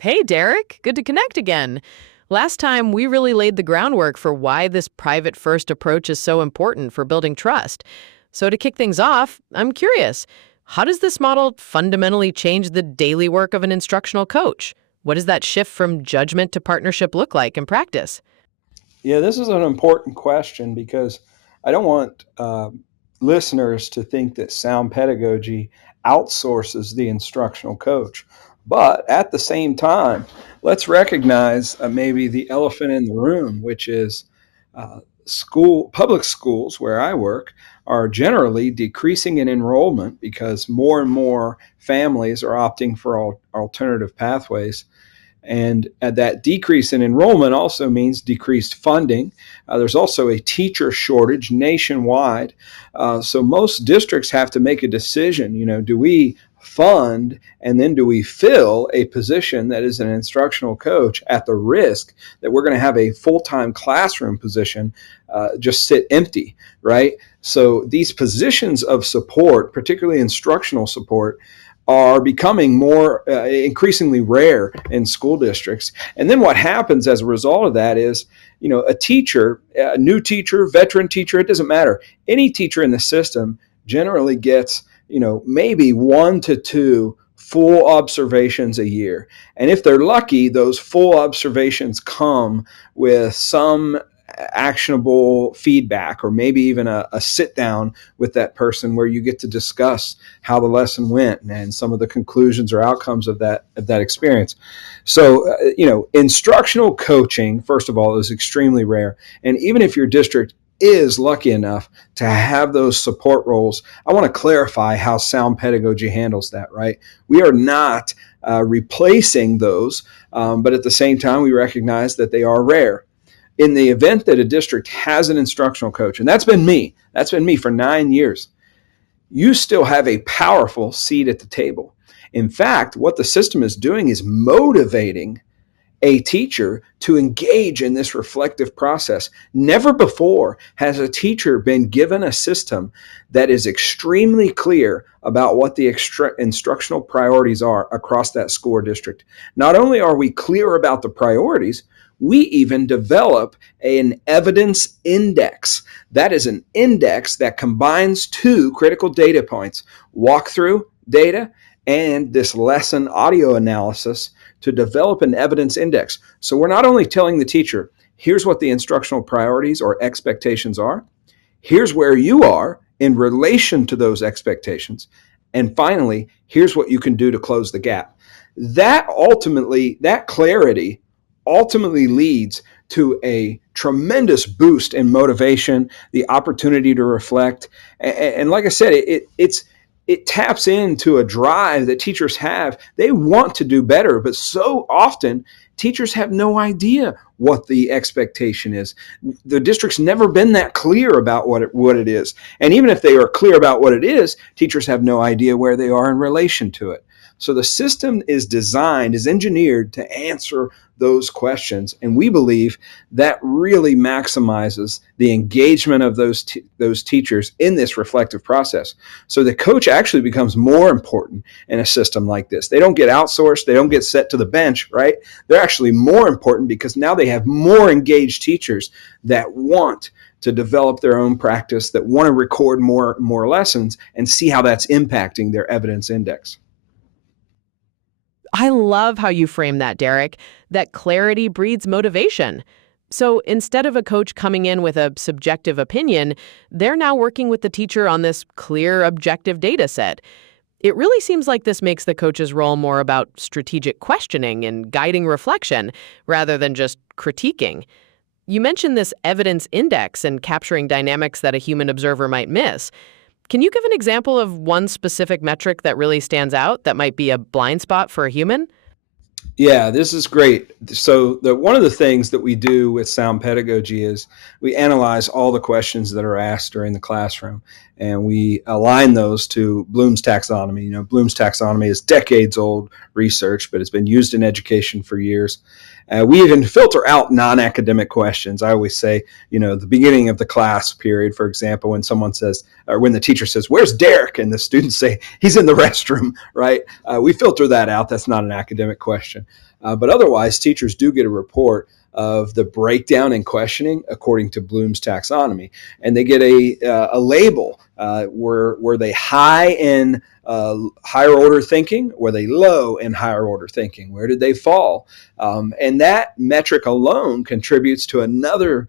Hey, Derek. Good to connect again. Last time, we really laid the groundwork for why this private first approach is so important for building trust. So, to kick things off, I'm curious, how does this model fundamentally change the daily work of an instructional coach? What does that shift from judgment to partnership look like in practice? Yeah, this is an important question because I don't want listeners to think that sound pedagogy outsources the instructional coach. But at the same time, let's recognize maybe the elephant in the room, which is public schools where I work are generally decreasing in enrollment because more and more families are opting for alternative pathways, and that decrease in enrollment also means decreased funding. There's also a teacher shortage nationwide. So most districts have to make a decision. Do we fund and then do we fill a position that is an instructional coach at the risk that we're going to have a full-time classroom position just sit empty, right? So these positions of support, particularly instructional support, are becoming more increasingly rare in school districts. And then what happens as a result of that is, a teacher, a new teacher, veteran teacher, it doesn't matter. Any teacher in the system generally gets, maybe 1 to 2 full observations a year. And if they're lucky, those full observations come with some actionable feedback, or maybe even a sit down with that person where you get to discuss how the lesson went and some of the conclusions or outcomes of that experience. So instructional coaching, first of all, is extremely rare. And even if your district is lucky enough to have those support roles, I want to clarify how sound pedagogy handles that, right? We are not replacing those, but at the same time, we recognize that they are rare. In the event that a district has an instructional coach, and that's been me for 9 years, you still have a powerful seat at the table. In fact, what the system is doing is motivating a teacher to engage in this reflective process. Never before has a teacher been given a system that is extremely clear about what the instructional priorities are across that school or district. Not only are we clear about the priorities, we even develop an evidence index. That is an index that combines 2 critical data points, walkthrough data and this lesson audio analysis, to develop an evidence index. So we're not only telling the teacher, here's what the instructional priorities or expectations are, here's where you are in relation to those expectations, and finally, here's what you can do to close the gap. That clarity ultimately leads to a tremendous boost in motivation, the opportunity to reflect. And like I said, it taps into a drive that teachers have. They want to do better, but so often teachers have no idea what the expectation is. The district's never been that clear about what it is. And even if they are clear about what it is, teachers have no idea where they are in relation to it. So the system is engineered to answer those questions. And we believe that really maximizes the engagement of those teachers in this reflective process. So the coach actually becomes more important in a system like this. They don't get outsourced. They don't get set to the bench, right? They're actually more important because now they have more engaged teachers that want to develop their own practice, that want to record more lessons and see how that's impacting their evidence index. I love how you frame that, Derek, that clarity breeds motivation. So instead of a coach coming in with a subjective opinion, they're now working with the teacher on this clear, objective data set. It really seems like this makes the coach's role more about strategic questioning and guiding reflection rather than just critiquing. You mentioned this evidence index and capturing dynamics that a human observer might miss. Can you give an example of one specific metric that really stands out that might be a blind spot for a human? Yeah, this is great. So one of the things that we do with sound pedagogy is we analyze all the questions that are asked during the classroom, and we align those to Bloom's taxonomy. Bloom's taxonomy is decades old research, but it's been used in education for years. We even filter out non-academic questions. I always say, the beginning of the class period, for example, when someone says, or when the teacher says, "Where's Derek?" and the students say, "He's in the restroom," right? We filter that out. That's not an academic question. But otherwise, teachers do get a report of the breakdown in questioning according to Bloom's taxonomy, and they get a label. Were they high in higher order thinking? Were they low in higher order thinking? Where did they fall? And that metric alone contributes to another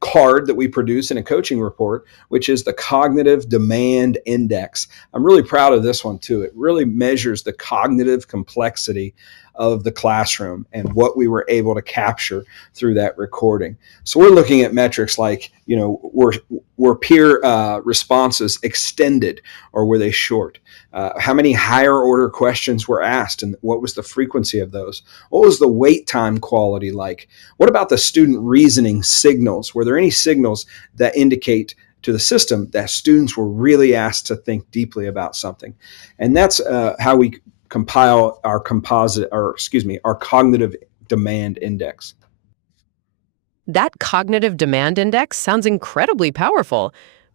card that we produce in a coaching report, which is the cognitive demand index. I'm really proud of this one too. It really measures the cognitive complexity of the classroom and what we were able to capture through that recording. So we're looking at metrics like, were peer responses extended or were they short? How many higher order questions were asked and what was the frequency of those? What was the wait time quality like? What about the student reasoning signals? Were there any signals that indicate to the system that students were really asked to think deeply about something? And that's how we compile our our cognitive demand index. That cognitive demand index sounds incredibly powerful.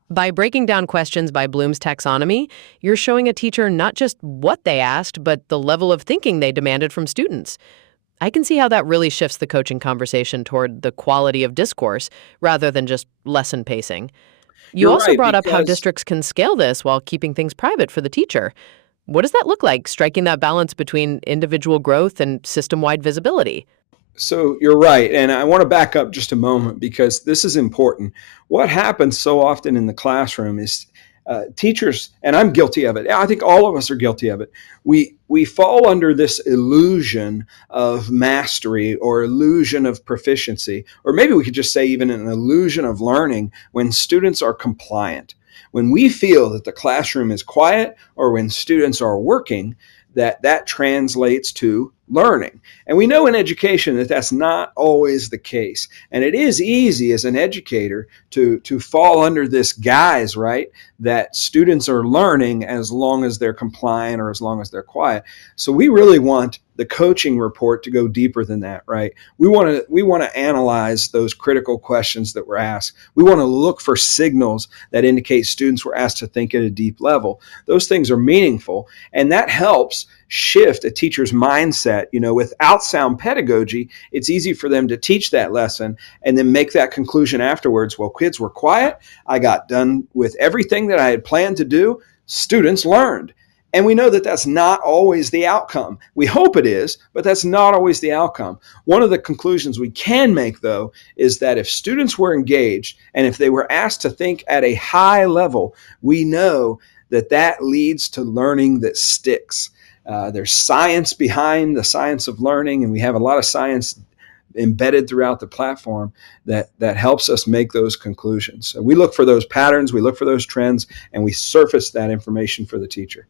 By breaking down questions by Bloom's taxonomy, you're showing a teacher not just what they asked, but the level of thinking they demanded from students. I can see how that really shifts the coaching conversation toward the quality of discourse rather than just lesson pacing. You You're also right, brought up how because districts can scale this while keeping things private for the teacher. What does that look like, striking that balance between individual growth and system-wide visibility? So you're right. And I want to back up just a moment because this is important. What happens so often in the classroom is teachers, and I'm guilty of it. I think all of us are guilty of it. We fall under this illusion of mastery or illusion of proficiency, or maybe we could just say even an illusion of learning when students are compliant. When we feel that the classroom is quiet or when students are working, that translates to learning. And we know in education that that's not always the case. And it is easy as an educator to fall under this guise, right? That students are learning as long as they're compliant or as long as they're quiet. So we really want the coaching report to go deeper than that, right? We want to analyze those critical questions that were asked. We want to look for signals that indicate students were asked to think at a deep level. Those things are meaningful, and that helps shift a teacher's mindset. Without sound pedagogy, it's easy for them to teach that lesson and then make that conclusion afterwards. Well, kids were quiet. I got done with everything that I had planned to do. Students learned. And we know that that's not always the outcome. We hope it is, but that's not always the outcome. One of the conclusions we can make, though, is that if students were engaged and if they were asked to think at a high level, we know that that leads to learning that sticks. There's science behind the science of learning, and we have a lot of science embedded throughout the platform that helps us make those conclusions. So we look for those patterns, we look for those trends, and we surface that information for the teacher.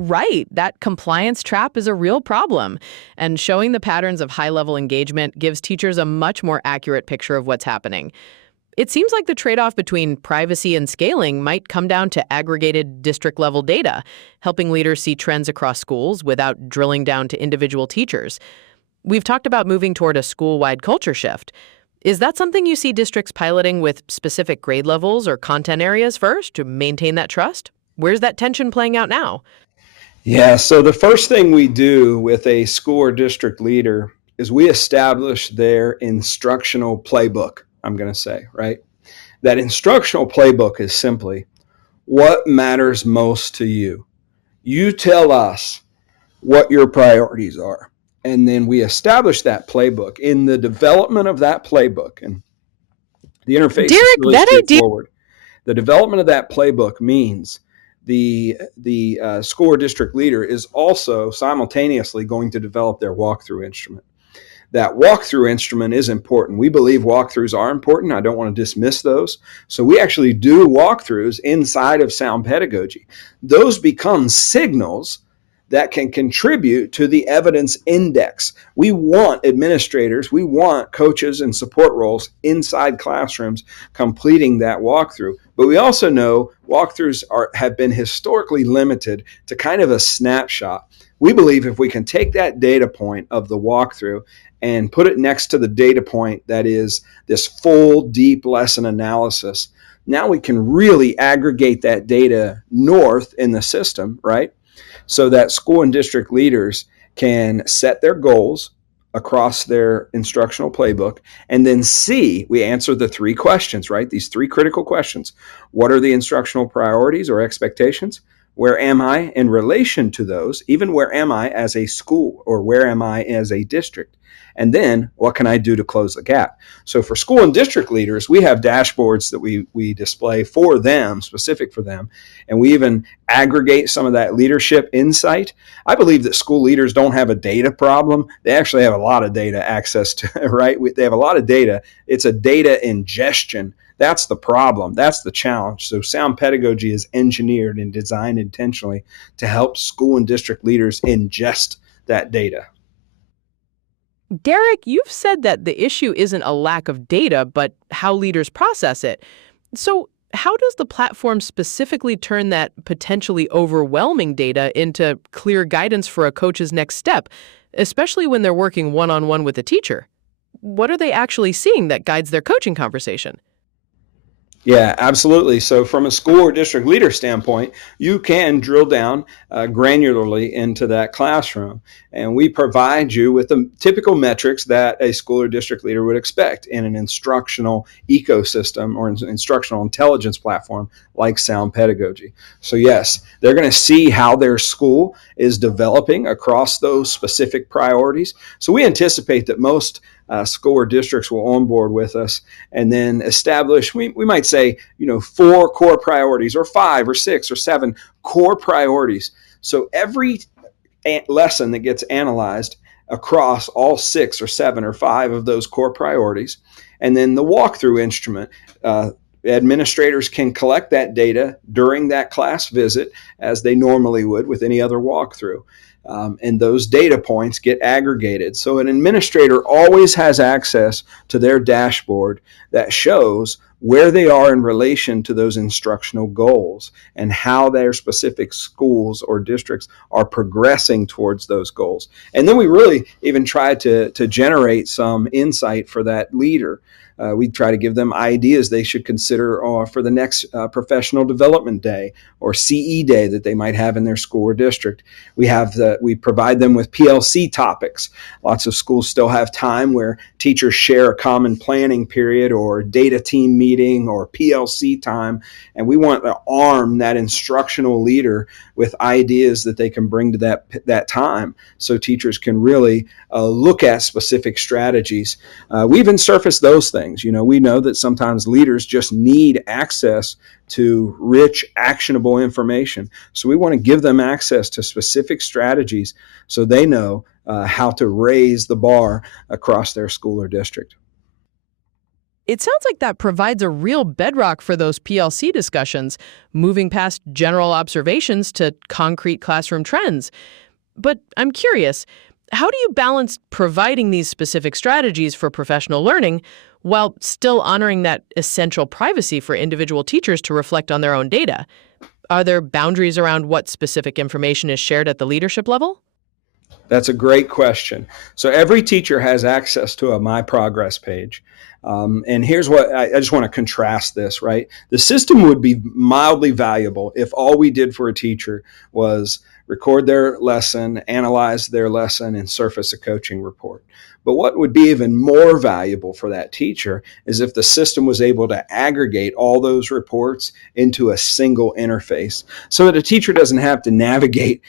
Right. That compliance trap is a real problem. And showing the patterns of high-level engagement gives teachers a much more accurate picture of what's happening. It seems like the trade-off between privacy and scaling might come down to aggregated district-level data, helping leaders see trends across schools without drilling down to individual teachers. We've talked about moving toward a school-wide culture shift. Is that something you see districts piloting with specific grade levels or content areas first to maintain that trust? Where's that tension playing out now? Yeah, so the first thing we do with a school or district leader is we establish their instructional playbook, I'm going to say, right? That instructional playbook is simply what matters most to you. You tell us what your priorities are. And then we establish that playbook. In the development of that playbook, and the interface is Derek, really that idea. straightforward. The development of that playbook means the school or district leader is also simultaneously going to develop their walkthrough instrument. That walkthrough instrument is important. We believe walkthroughs are important. I don't want to dismiss those. So we actually do walkthroughs inside of sound pedagogy. Those become signals that can contribute to the evidence index. We want administrators, we want coaches and support roles inside classrooms completing that walkthrough. But we also know walkthroughs have been historically limited to kind of a snapshot. We believe if we can take that data point of the walkthrough and put it next to the data point that is this full, deep lesson analysis, Now we can really aggregate that data north in the system, right? So that school and district leaders can set their goals across their instructional playbook and then see, we answer the three questions, right? These three critical questions. What are the instructional priorities or expectations? Where am I in relation to those? Even where am I as a school, or where am I as a district? And then what can I do to close the gap? So for school and district leaders, we have dashboards that we display for them, specific for them. And we even aggregate some of that leadership insight. I believe that school leaders don't have a data problem. They actually have a lot of data access to, right? They have a lot of data. It's a data ingestion. That's the problem. That's the challenge. So sound pedagogy is engineered and designed intentionally to help school and district leaders ingest that data. Derek, you've said that the issue isn't a lack of data, but how leaders process it. So, how does the platform specifically turn that potentially overwhelming data into clear guidance for a coach's next step, especially when they're working one-on-one with a teacher? What are they actually seeing that guides their coaching conversation? Yeah, absolutely. So from a school or district leader standpoint, you can drill down granularly into that classroom. And we provide you with the typical metrics that a school or district leader would expect in an instructional ecosystem or an instructional intelligence platform like Sound Pedagogy. So yes, they're going to see how their school is developing across those specific priorities. So we anticipate that most school or districts will onboard with us and then establish, we might say, 4 core priorities, or 5 or 6 or 7 core priorities. So every lesson that gets analyzed across all 6 or 7 or 5 of those core priorities, and then the walkthrough instrument, administrators can collect that data during that class visit as they normally would with any other walkthrough. And those data points get aggregated. So an administrator always has access to their dashboard that shows where they are in relation to those instructional goals and how their specific schools or districts are progressing towards those goals. And then we really even try to generate some insight for that leader. We try to give them ideas they should consider for the next professional development day or CE day that they might have in their school or district. We provide them with PLC topics. Lots of schools still have time where teachers share a common planning period or data team meeting or PLC time, and we want to arm that instructional leader with ideas that they can bring to that time so teachers can really look at specific strategies. We even surface those things. We know that sometimes leaders just need access to rich, actionable information. So we want to give them access to specific strategies so they know how to raise the bar across their school or district. It sounds like that provides a real bedrock for those PLC discussions, moving past general observations to concrete classroom trends. But I'm curious, how do you balance providing these specific strategies for professional learning while still honoring that essential privacy for individual teachers to reflect on their own data? Are there boundaries around what specific information is shared at the leadership level? That's a great question. So every teacher has access to a My Progress page. And here's what I just want to contrast this, right? The system would be mildly valuable if all we did for a teacher was record their lesson, analyze their lesson, and surface a coaching report. But what would be even more valuable for that teacher is if the system was able to aggregate all those reports into a single interface so that a teacher doesn't have to navigate,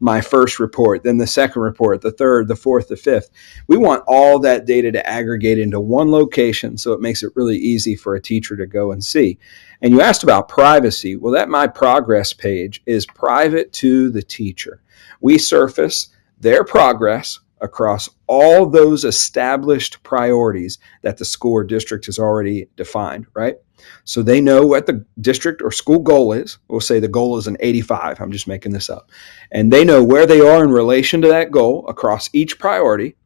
my first report, then the second report, the third, the fourth, the fifth. We want all that data to aggregate into one location so it makes it really easy for a teacher to go and see. And you asked about privacy. Well, that My Progress page is private to the teacher. We surface their progress across all those established priorities that the school or district has already defined, right? So they know what the district or school goal is. We'll say the goal is an 85. I'm just making this up. And they know where they are in relation to that goal across each priority.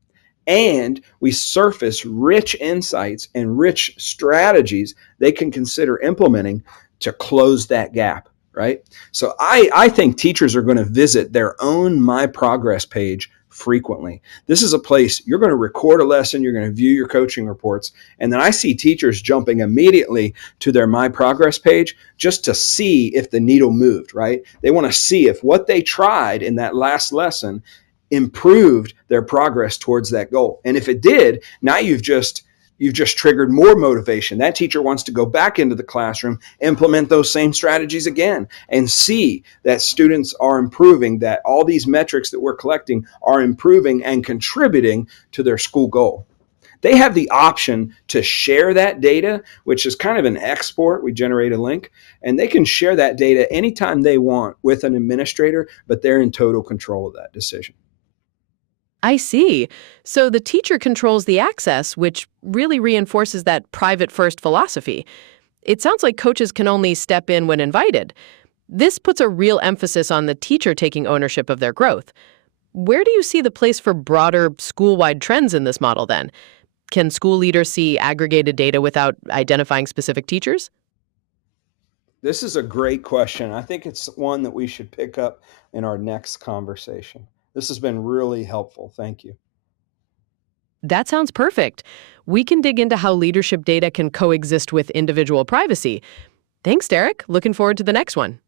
And we surface rich insights and rich strategies they can consider implementing to close that gap, right? So I think teachers are going to visit their own My Progress page frequently. This is a place you're going to record a lesson, you're going to view your coaching reports, and then I see teachers jumping immediately to their My Progress page just to see if the needle moved, right? They want to see if what they tried in that last lesson improved their progress towards that goal. And if it did, now you've just triggered more motivation. That teacher wants to go back into the classroom, implement those same strategies again, and see that students are improving, that all these metrics that we're collecting are improving and contributing to their school goal. They have the option to share that data, which is kind of an export. We generate a link, and they can share that data anytime they want with an administrator, but they're in total control of that decision. I see. So the teacher controls the access, which really reinforces that private-first philosophy. It sounds like coaches can only step in when invited. This puts a real emphasis on the teacher taking ownership of their growth. Where do you see the place for broader school-wide trends in this model then? Can school leaders see aggregated data without identifying specific teachers? This is a great question. I think it's one that we should pick up in our next conversation. This has been really helpful. Thank you. That sounds perfect. We can dig into how leadership data can coexist with individual privacy. Thanks, Derek. Looking forward to the next one.